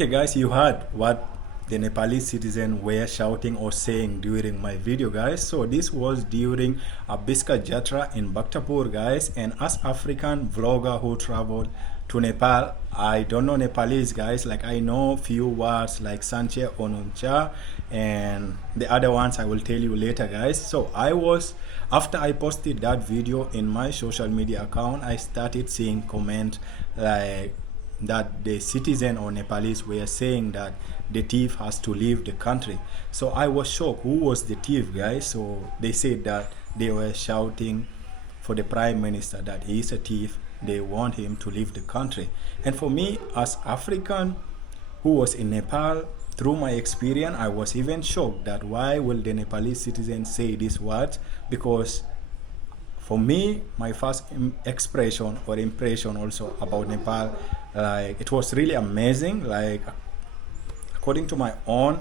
Okay guys, you heard what the Nepalese citizen were shouting or saying during my video, guys. So this was during a Biska Jatra in Bhaktapur, guys, and as African vlogger who traveled to Nepal, I don't know Nepalese, guys. Like, I know few words like Sanche, Onuncha, and the other ones I will tell you later, guys. So after I posted that video in my social media account, I started seeing comment like that the citizen or Nepalese were saying that the thief has to leave the country. So I was shocked. Who was the thief, guys? So they said that they were shouting for the prime minister that he is a thief. They want him to leave the country. And for me, as African who was in Nepal, through my experience, I was even shocked that why will the Nepalese citizen say these words? Because for me, my first expression or impression also about Nepal, like, it was really amazing. Like, according to my own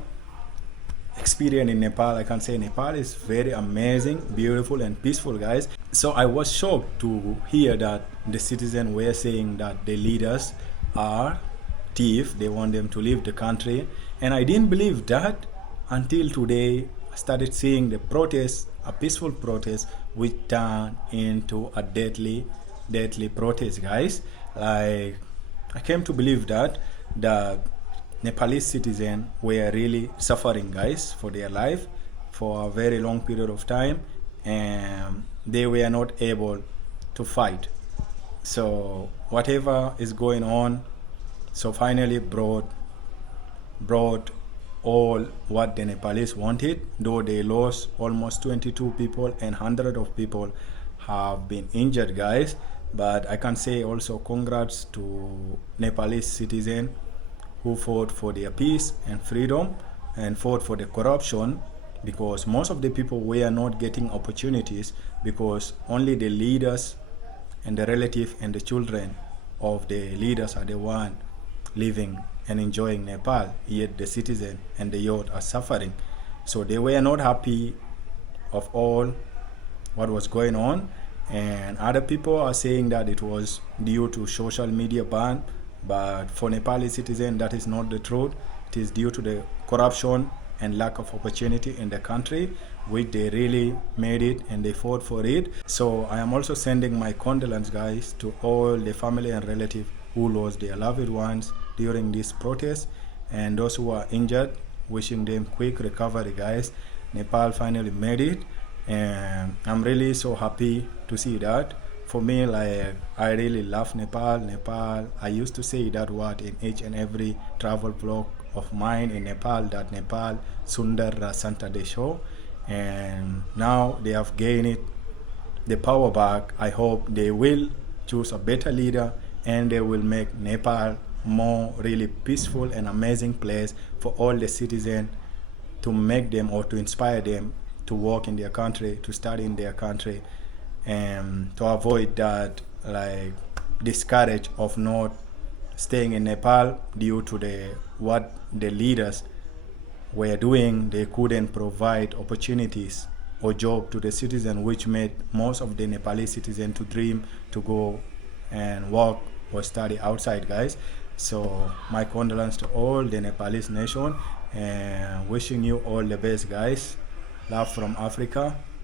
experience in Nepal, I can say Nepal is very amazing, beautiful and peaceful, guys. So I was shocked to hear that the citizens were saying that the leaders are thieves, they want them to leave the country. And I didn't believe that until today. I started seeing the protest, a peaceful protest, which turned into a deadly protest, guys. Like, I came to believe that the Nepalese citizens were really suffering, guys, for their life for a very long period of time, and they were not able to fight. So whatever is going on, so finally brought all what the Nepalese wanted, though they lost almost 22 people and hundreds of people have been injured, guys. But I can say also congrats to Nepalese citizens who fought for their peace and freedom and fought for the corruption, because most of the people were not getting opportunities because only the leaders and the relatives and the children of the leaders are the one living and enjoying Nepal, yet the citizen and the youth are suffering. So they were not happy of all what was going on, and other people are saying that it was due to social media ban, but for Nepali citizens that is not the truth. It is due to the corruption and lack of opportunity in the country, which they really made it and they fought for it. So I am also sending my condolences, guys, to all the family and relatives who lost their loved ones during this protest, and those who are injured, wishing them quick recovery, guys. Nepal finally made it, and I'm really so happy to see that. For me, like, I really love Nepal. I used to say that word in each and every travel vlog of mine in Nepal, that Nepal Sundar Santa Desho, and now they have gained the power back. I hope they will choose a better leader and they will make Nepal more really peaceful and amazing place for all the citizens, to make them or to inspire them to work in their country, to study in their country, and to avoid that, like, discourage of not staying in Nepal due to what the leaders were doing. They couldn't provide opportunities or job to the citizens, which made most of the Nepalese citizens to dream to go and work or study outside, guys. So my condolences to all the Nepalese nation, and wishing you all the best, guys. Love from Africa.